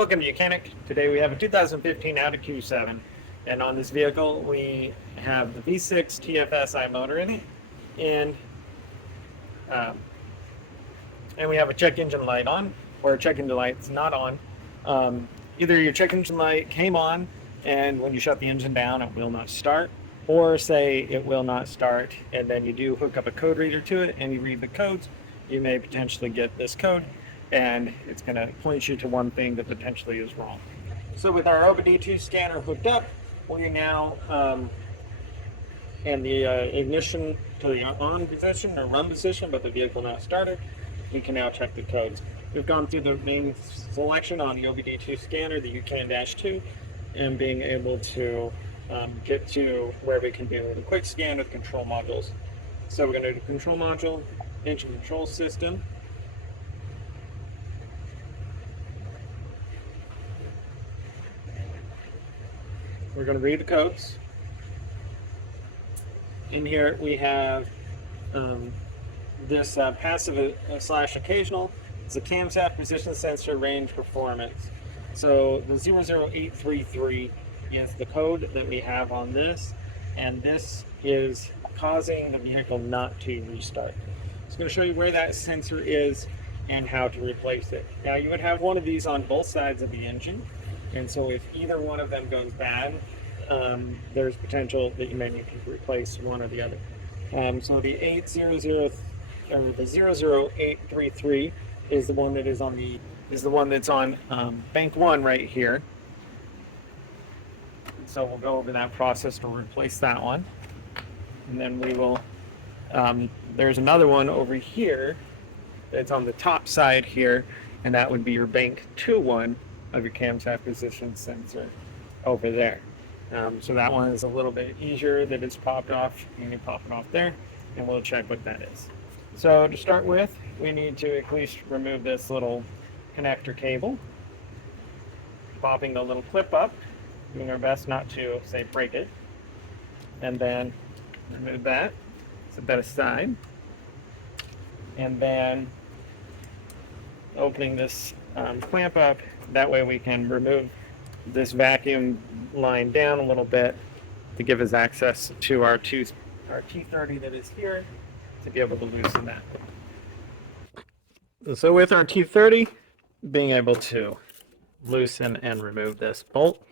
Welcome to Mechanic. Today we have a 2015 Audi Q7, and on this vehicle we have the V6 TFSI motor in it, and um, we have a check engine light on, or a check engine light's not on. Either your check engine light came on, and when you shut the engine down it will not start, or say it will not start, and then you do hook up a code reader to it and you read the codes, you may potentially get this code, and it's going to point you to one thing that potentially is wrong. So with our OBD2 scanner hooked up, we now, and the ignition to the on position or run position, but the vehicle not started, we can now check the codes. We've gone through the main selection on the OBD2 scanner, the UCAN-2, and being able to get to where we can do the quick scan with control modules. So we're going to do control module, engine control system. We're going to read the codes. In here we have this passive slash occasional. It's a camshaft position sensor range performance. So the 00833 is the code that we have on this, and this is causing the vehicle not to restart. So I'm going to show you where that sensor is and how to replace it. Now you would have one of these on both sides of the engine, and so if either one of them goes bad, there's potential that you may need to replace one or the other. So the 00833 is the one that is on that's on bank one right here. So we'll go over that process to replace that one, and then we will. There's another one over here that's on the top side here, and that would be your bank 2 one of your camshaft position sensor over there. So that one is a little bit easier, that it's popped off, and you pop it off there, and we'll check what that is. So to start with, we need to at least remove this little connector cable, popping the little clip up, doing our best not to, say, break it, and then remove that, set that aside, and then opening this clamp up. That way we can remove this vacuum line down a little bit to give us access to our T30 that is here, to be able to loosen that. So with our T30, being able to loosen and remove this bolt,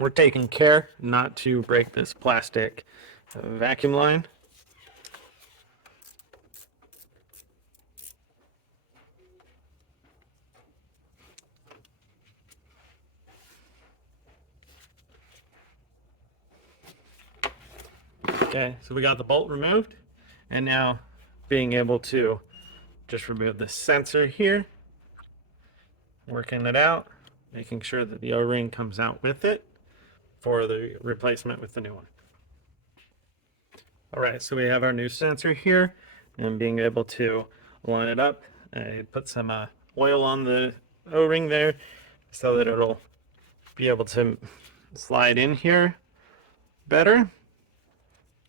we're taking care not to break this plastic vacuum line. Okay, so we got the bolt removed, and now being able to just remove the sensor here, working it out, making sure that the O-ring comes out with it for the replacement with the new one. All right, so we have our new sensor here, and being able to line it up, put some oil on the O-ring there so that it'll be able to slide in here better,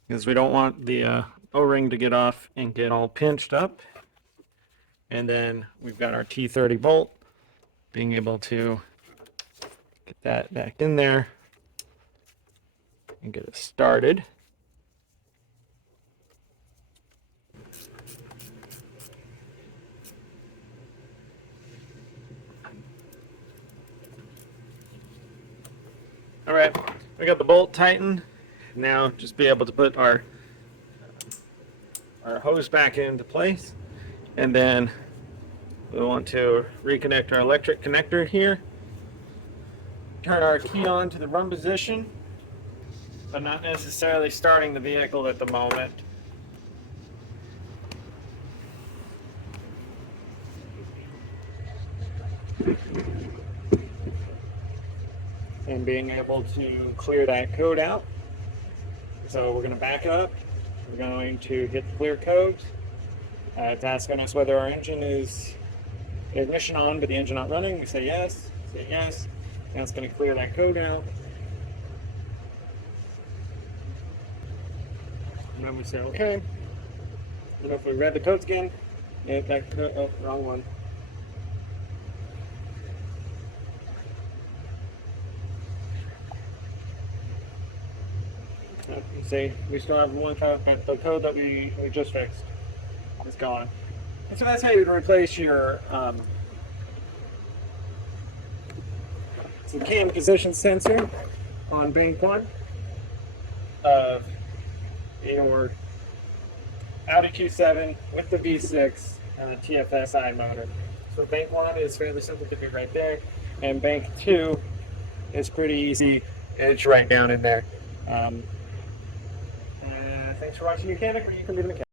because we don't want the O-ring to get off and get all pinched up. And then we've got our T30 bolt, being able to get that back in there and get it started. All right, we got the bolt tightened. Now just be able to put our hose back into place, and then we want to reconnect our electric connector here, turn our key on to the run position, but not necessarily starting the vehicle at the moment. And being able to clear that code out. So we're going to back up. We're going to hit the clear codes. It's asking us whether our engine is ignition on, but the engine not running. We say yes. Say yes. Now it's going to clear that code out. And then we say okay. And if we read the codes again, oh, wrong one. You see, we still have one code, but the code that we just fixed is gone. And so that's how you would replace your cam position sensor on bank one of your Audi Q7 with the V6 TFSI motor. So bank one is fairly simple to do right there, and bank two is pretty easy. It's right down in there. Thanks for watching Mechanic, or you can be the mechanic.